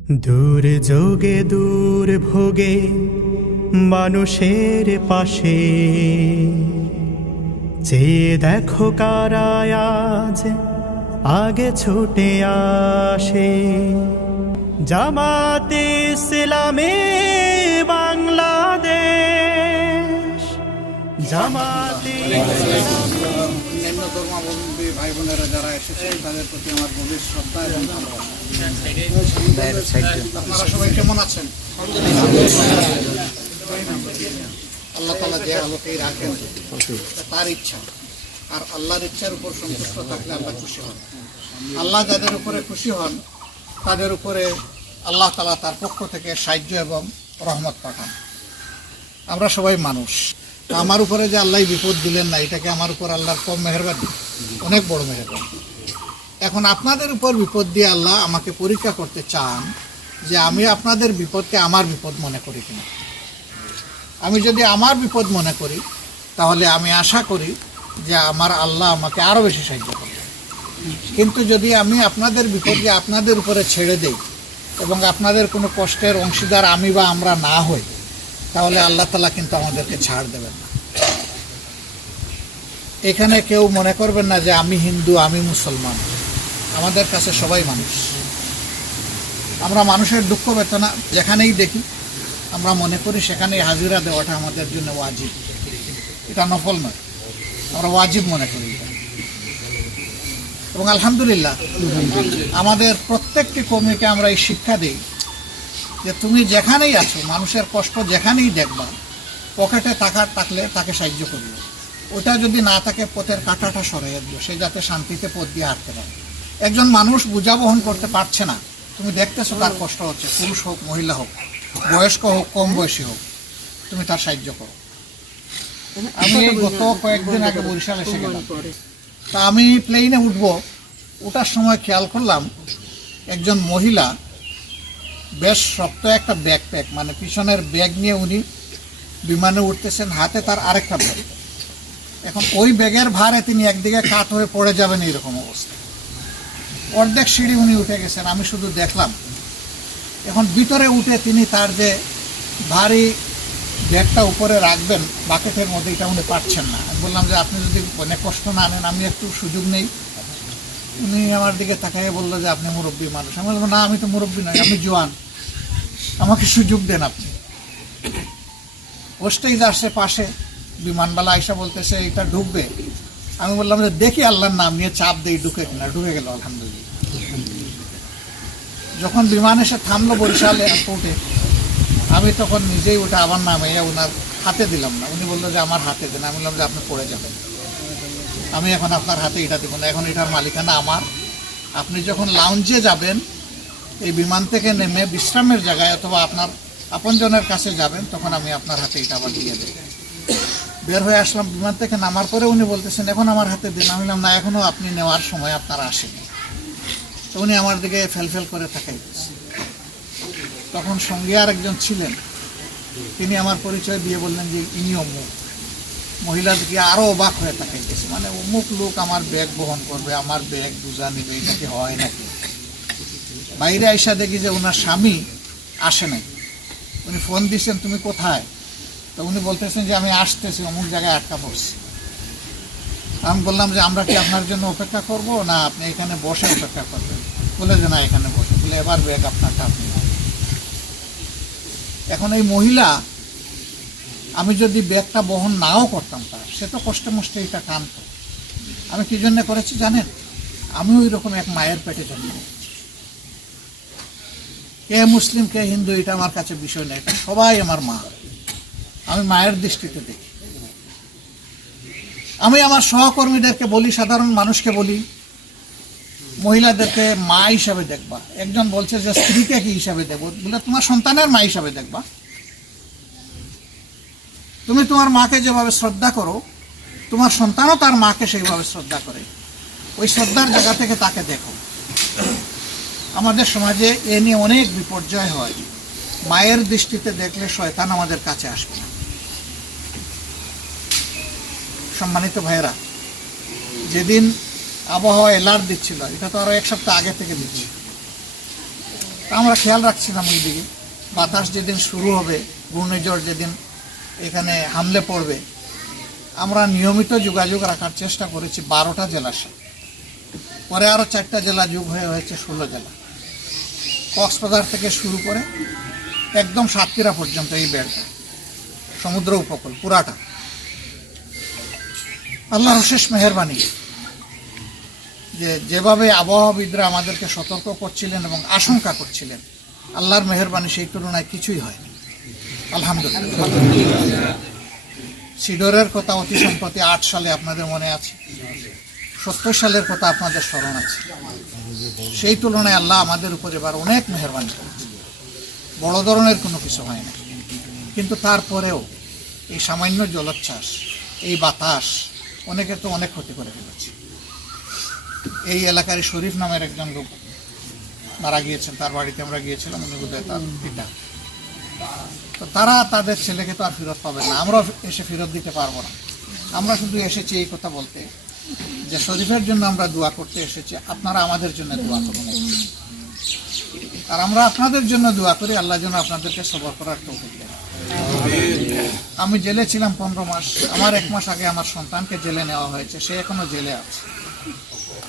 দূর যোগে দূর ভোগে মানুষের পাশে চেয়ে দেখো কারা আজ আগে ছুটে আসে। জামাতে ইসলামী বাংলাদেশ, জামাতে অন্যান্য ধর্মাবলম্বী ভাই বোনেরা যারা এসেছেন তাদের প্রতি আমার গভীর শ্রদ্ধা এবং ভালোবাসা। আপনারা সবাই কেমন আছেন? আল্লাহ তাআলা যে আলোকেই রাখেন তার ইচ্ছা, আর আল্লাহর ইচ্ছার উপর সন্তুষ্ট থাকলে আল্লাহ খুশি হন। আল্লাহ যাদের উপরে খুশি হন তাদের উপরে আল্লাহ তাআলা তার পক্ষ থেকে সাহায্য এবং রহমত পাঠান। আমরা সবাই মানুষ, আমার উপরে যে আল্লাহ বিপদ দিলেন না, এটাকে আমার উপর আল্লাহর কম মেহেরবানি? অনেক বড় মেহেরবানি। এখন আপনাদের উপর বিপদ দিয়ে আল্লাহ আমাকে পরীক্ষা করতে চান যে আমি আপনাদের বিপদকে আমার বিপদ মনে করি কিনা। আমি যদি আমার বিপদ মনে করি তাহলে আমি আশা করি যে আমার আল্লাহ আমাকে আরও বেশি সাহায্য করবে। কিন্তু যদি আমি আপনাদের বিপদকে আপনাদের উপরে ছেড়ে দেই এবং আপনাদের কোনো কষ্টের অংশীদার আমি বা আমরা না হই, তাহলে আল্লাহ তাআলা কিন্তু আমাদেরকে ছাড় দেবেন না। এখানে কেউ মনে করবেন না যে আমি হিন্দু, আমি মুসলমান। আমাদের কাছে সবাই মানুষ। আমরা মানুষের দুঃখ বেদনা যেখানেই দেখি আমরা মনে করি সেখানেই হাজিরা দেওয়াটা আমাদের জন্য ওয়াজিব। এটা নফল নয়, আমরা ওয়াজিব মনে করি এটা। এবং আলহামদুলিল্লাহ আমাদের প্রত্যেকটি কর্মীকে আমরা এই শিক্ষা দিই যে তুমি যেখানেই আছো, মানুষের কষ্ট যেখানেই দেখবা, পকেটে টাকা থাকলে তাকে সাহায্য করবে। ওটা যদি না থাকে পথের কাঁটাটা সরিয়ে দিও, সে যাতে শান্তিতে পথ দিয়ে হাঁটতে পারে। একজন মানুষ বোঝা বহন করতে পারছে না, তুমি দেখতেছো তার কষ্ট হচ্ছে, পুরুষ হোক মহিলা হোক, বয়স্ক হোক কম বয়সী হোক, তুমি তার সাহায্য করো। আমি গত কয়েকদিন আগে বরিশাল এসে গেলাম, তা আমি প্লেনে উঠবো, ওঠার সময় খেয়াল করলাম একজন মহিলা বেশ শক্ত একটা ব্যাকপ্যাক, মানে পিছনের ব্যাগ নিয়ে উনি বিমানে উঠতেছেন, হাতে তার আরেকটা ব্যাগ। এখন ওই ব্যাগের ভারে তিনি একদিকে কাত হয়ে পড়ে যাবেন, এইরকম অবস্থা। অর্ধেক সিঁড়ি উনি উঠে গেছেন, আমি শুধু দেখলাম। এখন ভিতরে উঠে তিনি তার যে ভারী ব্যাগটা উপরে রাখবেন বাকেটের মধ্যে, এটা উনি পারছেন না। আমি বললাম যে আপনি যদি অনেক কষ্ট না নেন আমি একটু সুযোগ নেই। উনি আমার দিকে তাকাইয়ে বললো যে আপনি মুরব্বী মানুষ। আমি বললাম না, আমি তো মুরব্বী নই, আমি জোয়ান, আমাকে সুযোগ দেন আপনি। হোস্টেজ আসছে পাশে, বিমানবালা আইসা বলতেছে এটা ঢুকবে। আমি বললাম যে দেখি আল্লাহর নাম নিয়ে চাপ দেই ঢুকে কিনা। ঢুকে গেল আলহামদুলিল্লাহ। যখন বিমান এসে থামলো বরিশাল এয়ারপোর্টে, আমি তখন নিজেই ওটা আবার নামে ওনার হাতে দিলাম না। উনি বললো যে আমার হাতে দেন। আমি বললাম যে আপনি পড়ে যাবেন, আমি এখন আপনার হাতে এটা দেবো না, এখন এটার মালিকানা আমার। আপনি যখন লাউঞ্জে যাবেন, এই বিমান থেকে নেমে বিশ্রামের জায়গায় অথবা আপনার আপনজনের কাছে যাবেন, তখন আমি আপনার হাতে এটা আবার দিয়ে দেব। বের হয়ে আসলাম, বিমান থেকে নামার পরে উনি বলতেছেন এখন আমার হাতে দিন। আমি বললাম না, এখনও আপনি নেওয়ার সময় আপনার আসেনি। তো উনি আমার দিকে ফেলফেল করে তাকাইতেছে। তখন সঙ্গে আর একজন ছিলেন, তিনি আমার পরিচয় দিয়ে বললেন যে ইনি অমুক। মহিলা দিকে আরও অবাক হয়ে তাকাইতেছে, মানে অমুক লোক আমার ব্যাগ বহন করবে, আমার ব্যাগ বোঝা নেবে, এটা কি হয় নাকি? বাইরে আইসা দেখি যে ওনার স্বামী আসে নাই। উনি ফোন দিচ্ছেন তুমি কোথায়? তো উনি বলতেছেন যে আমি আসতেছি, অমুক জায়গায় আটকা পড়ছি। আমি বললাম যে আমরা কি আপনার জন্য অপেক্ষা করব না আপনি এখানে বসে অপেক্ষা করবেন? বলে যে না, এখানে বসে। বলে এবার ব্যাগ আপনারটা আপনি। এখন এই মহিলা, আমি যদি ব্যাগটা বহন নাও করতাম তার, সে তো কষ্টে মষ্টে এটা টানত। আমি কি জন্য করেছি জানেন? আমি ওই রকম এক মায়ের পেটে জন্ম। কে মুসলিম কে হিন্দু এটা আমার কাছে বিষয় নেই, সবাই আমার মা। আমি মায়ের দৃষ্টিতে দেখি। আমি আমার সহকর্মীদেরকে বলি, সাধারণ মানুষকে বলি, মহিলাদেরকে মা হিসাবে দেখবা। একজন বলছে যে স্ত্রীকে কি হিসাবে দেখবো? বলে তোমার সন্তানের মা হিসাবে দেখবা। তুমি তোমার মাকে যেভাবে শ্রদ্ধা করো, তোমার সন্তানও তার মাকে সেইভাবে শ্রদ্ধা করে। ওই শ্রদ্ধার জায়গা থেকে তাকে দেখো। আমাদের সমাজে এ নিয়ে অনেক বিপর্যয় হয়। মায়ের দৃষ্টিতে দেখলে শয়তান আমাদের কাছে আসবে না। সম্মানিত ভাইয়েরা, যেদিন আবহাওয়া অ্যালার্ট দিচ্ছিল, এটা তো আরো এক সপ্তাহ আগে থেকে দিচ্ছি, আমরা খেয়াল রাখছিলাম ওই দিকে। বাতাস যেদিন শুরু হবে, ঘূর্ণিঝড় যেদিন এখানে হামলে পড়বে, আমরা নিয়মিত যোগাযোগ রাখার চেষ্টা করেছি 12টা জেলার সাথে। পরে আরও 4টা জেলা যোগ হয়ে হয়েছে 16 জেলা। কক্সবাজার থেকে শুরু করে একদম সাতক্ষীরা পর্যন্ত এই বেড়টা, সমুদ্র উপকূল পুরাটা। আল্লাহর অশেষ মেহেরবানি যে যেভাবে আবহাওয়াবিদরা আমাদেরকে সতর্ক করছিলেন এবং আশঙ্কা করছিলেন, আল্লাহর মেহেরবানি সেই তুলনায় কিছুই হয়নি, আলহামদুলিল্লাহ। সিডরের কথা অতি সম্প্রতি 8 সালে আপনাদের মনে আছে, 70 সালের কথা আপনাদের স্মরণ আছে। সেই তুলনায় আল্লাহ আমাদের উপর এবার অনেক মেহেরবানি করেছে। বড় ধরনের কোনো কিছু হয় না, কিন্তু তারপরেও এই সামান্য জলোচ্ছ্বাস, এই বাতাস অনেকের তো অনেক ক্ষতি করে ফেলেছে। এই এলাকার শরীফ নামের একজন লোক মারা গিয়েছেন, তার বাড়িতে আমরা গিয়েছিলাম, উনি বোধহয় তার পিতা। তো তারা তাদের ছেলেকে তো আর ফেরত পাবে না, আমরা এসে ফেরত দিতে পারবো না। আমরা শুধু এসেছি এই কথা বলতে যে শরীফের জন্য আমরা দোয়া করতে এসেছি, আপনারা আমাদের জন্য দোয়া করুন। আর আমরা আপনাদের জন্য দোয়া করি, আল্লাহ যেন আপনাদেরকে সবর করার তৌফিক দেন। আমি জেলে ছিলাম 15 মাস। আমার 1 মাস আগে আমার সন্তানকে জেলে নেওয়া হয়েছে, সে এখনো জেলে আছে।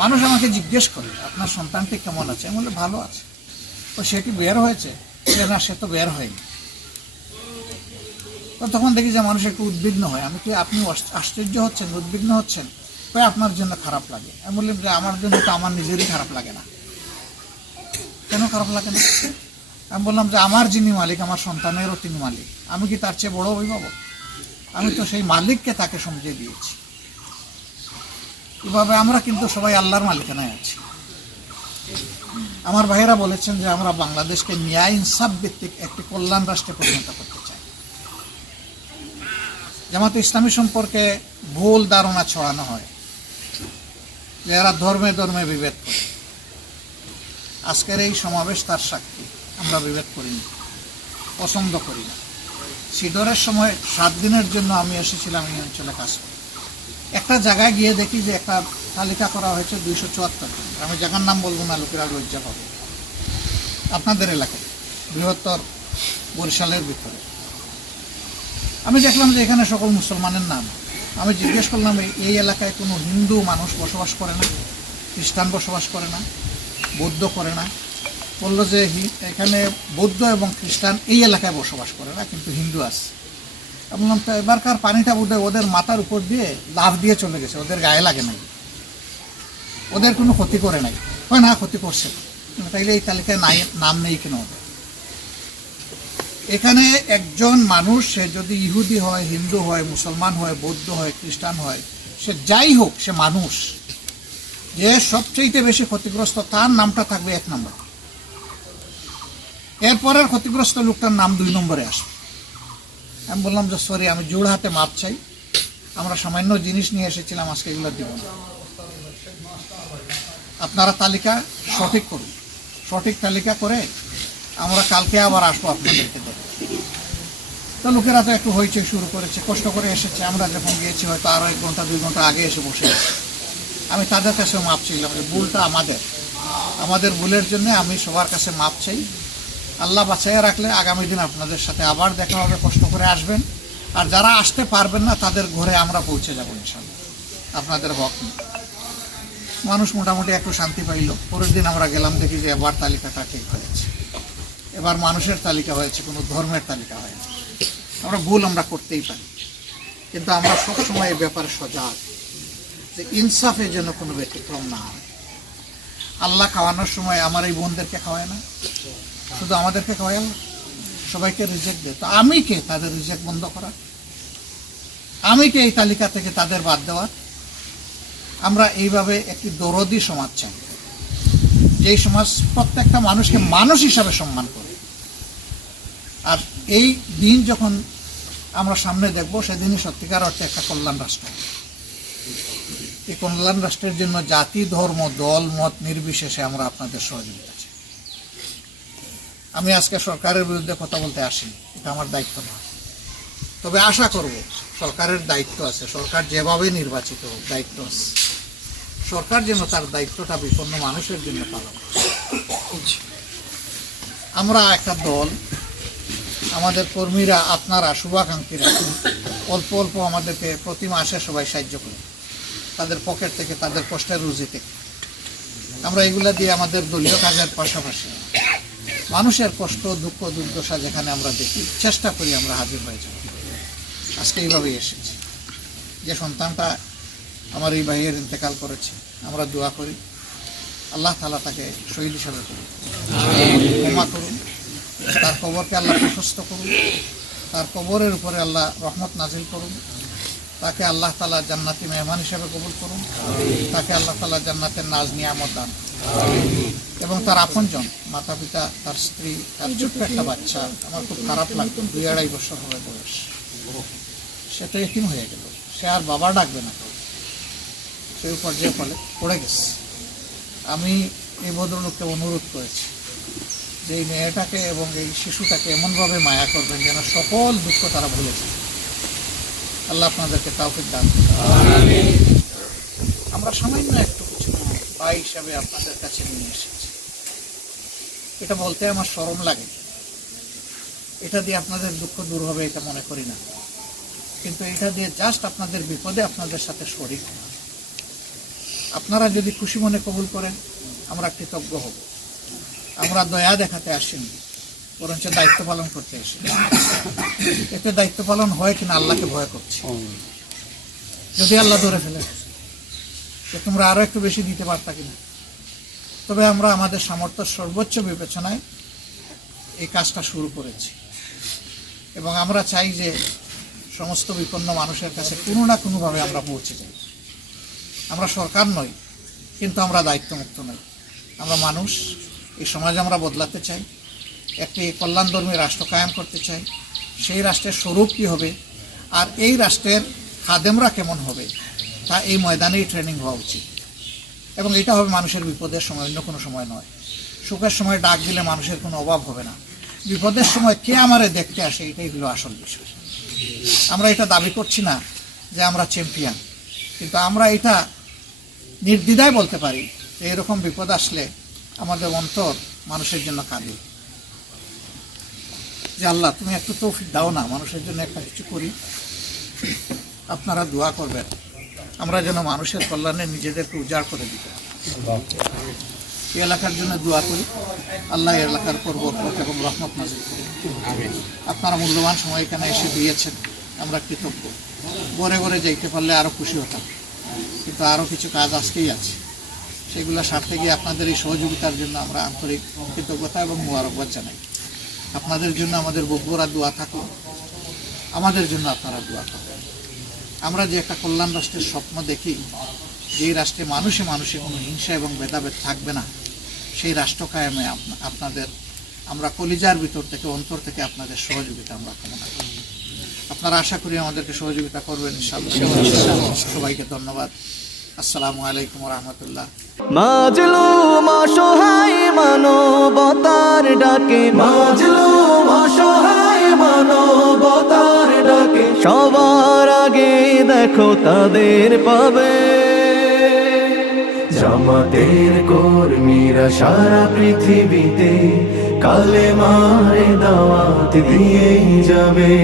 মানুষ আমাকে জিজ্ঞেস করে আপনার সন্তানটি কেমন আছে, আমি বলি ভালো আছে। তো সে কি বের হয়েছে? না, সে তো বের হয়নি। তো তখন দেখি যে মানুষ একটু উদ্বিগ্ন হয়। আমি কি আপনি আশ্চর্য হচ্ছেন, উদ্বিগ্ন হচ্ছেন? তাই আপনার জন্য খারাপ লাগে। আমি বললাম যে আমার জন্য তো আমার নিজেরই খারাপ লাগে না। কেন খারাপ লাগে না? আমি বললাম যে আমার যিনি মালিক, আমার সন্তানেরও তিনি মালিক, আমি কি তার চেয়ে বড় অভিভাবক? আমি তো সেই মালিককে তাকে সমঝে দিয়েছি। এভাবে আমরা কিন্তু সবাই আল্লাহর মালিকানায় আছি। আমার ভাইয়েরা বলেছেন যে আমরা বাংলাদেশকে ন্যায় ইনসাফ ভিত্তিক একটি কল্যাণ রাষ্ট্রে পরিণত করতে চাই। জামাতে ইসলামী সম্পর্কে ভুল ধারণা ছড়ানো হয় যে এরা ধর্মে ধর্মে বিভেদ করে। আজকের এই সমাবেশ তার সাক্ষী। আমরা বিভেদ করি না, পছন্দ করি না। সিডরের সময় 7 দিনের জন্য আমি এসেছিলাম এই অঞ্চলে কাজ করে। একটা জায়গায় গিয়ে দেখি যে একটা তালিকা করা হয়েছে 274 জন। আমি জায়গার নাম বলবো না, লোকেরা লজ্জা পাবে। আপনাদের এলাকায়, বৃহত্তর বরিশালের ভিতরে। আমি দেখলাম যে এখানে সকল মুসলমানের নাম। আমি জিজ্ঞেস করলাম এই এলাকায় কোনো হিন্দু মানুষ বসবাস করে না, খ্রিস্টান বসবাস করে না, বৌদ্ধ করে না? বললো যে এখানে বৌদ্ধ এবং খ্রিস্টান এই এলাকায় বসবাস করে না, কিন্তু হিন্দু আছে। আমি বললাম তো এবারকার পানিটা বোধহয় ওদের মাথার উপর দিয়ে লাফ দিয়ে চলে গেছে, ওদের গায়ে লাগে নাই, ওদের কোনো ক্ষতি করে নাই। না, ক্ষতি করছে। তাইলে এই তালিকায় নাম নেই কেন ওদের? এখানে একজন মানুষ, সে যদি ইহুদি হয়, হিন্দু হয়, মুসলমান হয়, বৌদ্ধ হয়, খ্রিস্টান হয়, সে যাই হোক, সে মানুষ। যে সবচেয়ে বেশি ক্ষতিগ্রস্ত তার নামটা থাকবে 1 নম্বর, এরপরের ক্ষতিগ্রস্ত লোকটার নাম 2 নম্বরে আসবে। আমি বললাম যে সরি, আমি জোড় হাতে মাপ চাই, আমরা সামান্য জিনিস নিয়ে এসেছিলাম, আজকে এগুলো দিব না। আপনারা তালিকা সঠিক করুন, সঠিক তালিকা করে আমরা কালকে আবার আসবো আপনাদেরকে দেবো। তো লোকেরা তো একটু হইচই শুরু করেছে, কষ্ট করে এসেছে। আমরা যখন গিয়েছি হয়তো আরও 1 ঘন্টা 2 ঘন্টা আগে এসে বসে আছি। আমি তাদের কাছে মাপ চাইলাম যে ভুলটা আমাদের ভুলের জন্য আমি সবার কাছে মাপ চাই। আল্লাহ বাঁচাইয়া রাখলে আগামী দিন আপনাদের সাথে আবার দেখা হবে, কষ্ট করে আসবেন। আর যারা আসতে পারবেন না তাদের ঘরে আমরা পৌঁছে যাবো ইনশাআল্লাহ, আপনাদের হক নিয়ে। মানুষ মোটামুটি একটু শান্তি পাইল। পরের দিন আমরা গেলাম, দেখি যে এবার তালিকাটা ঠিক হয়েছে। এবার মানুষের তালিকা হয়েছে, কোনো ধর্মের তালিকা হয়নি। আমরা করতেই পারি, কিন্তু আমরা সবসময় এই ব্যাপারে সজাগ যে ইনসাফের জন্য কোনো ব্যতিক্রম না হয়। আল্লাহ খাওয়ানোর সময় আমার এই বোনদেরকে খাওয়ায় না, শুধু আমাদেরকে খাওয়ায়, সবাইকে রিজেক্ট দেয়। তো আমি কে তাদের রিজেক্ট বন্ধ করা? আমি কে এই তালিকা থেকে তাদের বাদ দেওয়ার? আমরা এইভাবে একটি দরদি সমাজ চাই, যেই সমাজ প্রত্যেকটা মানুষকে মানুষ হিসাবে সম্মান করে। আর এই দিন যখন আমরা সামনে দেখব, সেদিনই সত্যিকার অর্থে একটা কল্যাণ রাষ্ট্র। এই কল্যাণ রাষ্ট্রের জন্য জাতি, ধর্ম, দল, মত নির্বিশেষে আমরা আপনাদের সহযোগিতা চাই। আমি আজকে সরকারের বিরুদ্ধে কথা বলতে আসিনি, এটা আমার দায়িত্ব না। তবে আশা করব সরকারের দায়িত্ব আছে, সরকার যেভাবে নির্বাচিত হোক দায়িত্ব আছে, সরকার যেন তার দায়িত্বটা বিপন্ন মানুষের জন্য পালন করে। আমরা একটা দল, আমাদের কর্মীরা, আপনারা শুভাকাঙ্ক্ষীরা অল্প অল্প আমাদেরকে প্রতি মাসে সবাই সাহায্য করে, তাদের পকেট থেকে, তাদের কষ্টের রুজি থেকে। আমরা এগুলা দিয়ে আমাদের দলীয় কাজের পাশাপাশি মানুষের কষ্ট, দুঃখ, দুর্দশা যেখানে আমরা দেখি, চেষ্টা করি আমরা হাজির হয়ে যাব। আজকে এইভাবেই এসেছি। যে সন্তানটা আমার এই ভাইয়ের ইন্তেকাল করেছে, আমরা দোয়া করি আল্লাহ তাআলা তাকে শহীদ হিসাবে করুন, ক্ষমা করুন, তার কবরকে আল্লাহ প্রশস্ত করুন, তার কবরের উপরে আল্লাহ রহমত নাজিল করুন, তাকে আল্লাহ তাআলা জান্নাতি মেহমান হিসেবে কবুল করুন, তাকে আল্লাহ তাআলা জান্নাতের নাজ নিয়ামত দান, এবং তার আপনজন, মাতা পিতা, তার স্ত্রী, তার ছোট্ট একটা বাচ্চা, আমার খুব খারাপ লাগতো, 2-2.5 বছর হবে বয়স, সেটা এতিম হয়ে গেল, সে আর বাবা ডাকবে না, সেই পর্যায়ে পড়ে গেছে। আমি এই ভদ্রলোককে অনুরোধ করেছি যে এই মেয়েটাকে এবং এই শিশুটাকে এমনভাবে মায়া করবেন যেন সকল দুঃখ তারা ভুলে যায়। আল্লাহ আপনাদেরকে তাওফিক দান করুন। আমরা সামান্য একটু কিছু ভাই হিসাবে আপনাদের কাছে নিয়ে এসেছি। এটা বলতে আমার শরম লাগে, এটা দিয়ে আপনাদের দুঃখ দূর হবে এটা মনে করি না, কিন্তু এটা দিয়ে জাস্ট আপনাদের বিপদে আপনাদের সাথে শরীক। আপনারা যদি খুশি মনে কবুল করেন আমরা কৃতজ্ঞ হব। আমরা দয়া দেখাতে আসিনি, বরঞ্চ দায়িত্ব পালন করতে আসি। এতে দায়িত্ব পালন হয় কিনা আল্লাহকে ভয় করছি। যদি আল্লাহ ধরে ফেলে যে তোমরা আরো একটু বেশি দিতে পারতা কিনা, তবে আমরা আমাদের সামর্থ্য সর্বোচ্চ বিবেচনায় এই কাজটা শুরু করেছি, এবং আমরা চাই যে সমস্ত বিপন্ন মানুষের কাছে কোনো না কোনোভাবে আমরা পৌঁছে যাই। আমরা সরকার নই, কিন্তু আমরা দায়িত্বমুক্ত নই। আমরা মানুষ, এই সমাজ আমরা বদলাতে চাই, একটি কল্যাণধর্মী রাষ্ট্র কায়েম করতে চাই। সেই রাষ্ট্রের স্বরূপ কী হবে আর এই রাষ্ট্রের খাদেমরা কেমন হবে তা এই ময়দানেই ট্রেনিং হওয়া উচিত, এবং এটা হবে মানুষের বিপদের সময়, অন্য কোনো সময় নয়। সুখের সময় ডাক দিলে মানুষের কোনো অভাব হবে না, বিপদের সময় কে আমারে দেখতে আসে এটাই হলো আসল বিষয়। আমরা এটা দাবি করছি না যে আমরা চ্যাম্পিয়ন, কিন্তু আমরা এটা নির্দ্বিধায় বলতে পারি যে এরকম বিপদ আসলে আমাদের অন্তর মানুষের জন্য কাঁদে, যে আল্লাহ তুমি একটু তৌফিক দাও না, মানুষের জন্য একটা কিছু করি। আপনারা দোয়া করবেন আমরা যেন মানুষের কল্যাণে নিজেদেরকে উজাড় করে দিতে পারি। এই এলাকার জন্য দোয়া করি, আল্লাহ এই এলাকার বরকত এবং রহমত নাজিল করুন। আপনারা মূল্যবান সময় এখানে এসে দিয়েছেন, আমরা কৃতজ্ঞ। ঘরে ঘরে যাইতে পারলে আরও খুশি হতাম, কিন্তু আরও কিছু কাজ আজকেই আছে, সেগুলো সারতে গিয়ে আপনাদের এই সহযোগিতার জন্য আমরা আন্তরিক কৃতজ্ঞতা এবং মোবারকবাদ জানাই। আপনাদের জন্য আমাদের বগুড়া দোয়া থাকুক, আমাদের জন্য আপনারা দোয়া থাকুন। আমরা যে একটা কল্যাণ রাষ্ট্রের স্বপ্ন দেখি, যেই রাষ্ট্রে মানুষে মানুষে কোনো হিংসা এবং ভেদাভেদ থাকবে না, সেই রাষ্ট্র কায়েমে আপনাদের আমরা কলিজার ভিতর থেকে, অন্তর থেকে আপনাদের সহযোগিতা আমরা কামনা করি। আপনারা আশা করি আমাদেরকে সহযোগিতা করবেন ইনশাআল্লাহ। সবাইকে ধন্যবাদ। আসসালামু আলাইকুম ওয়া রাহমাতুল্লাহ। মাজলুম অসহায় মানবতার ডাকে, মাজলুম অসহায় মানবতার ডাকে, সবার আগে দেখো তাদের পাবে। জামাতের কর্মীরা সারা পৃথিবীতে কালেমার দাওয়াত দিয়েই যাবে।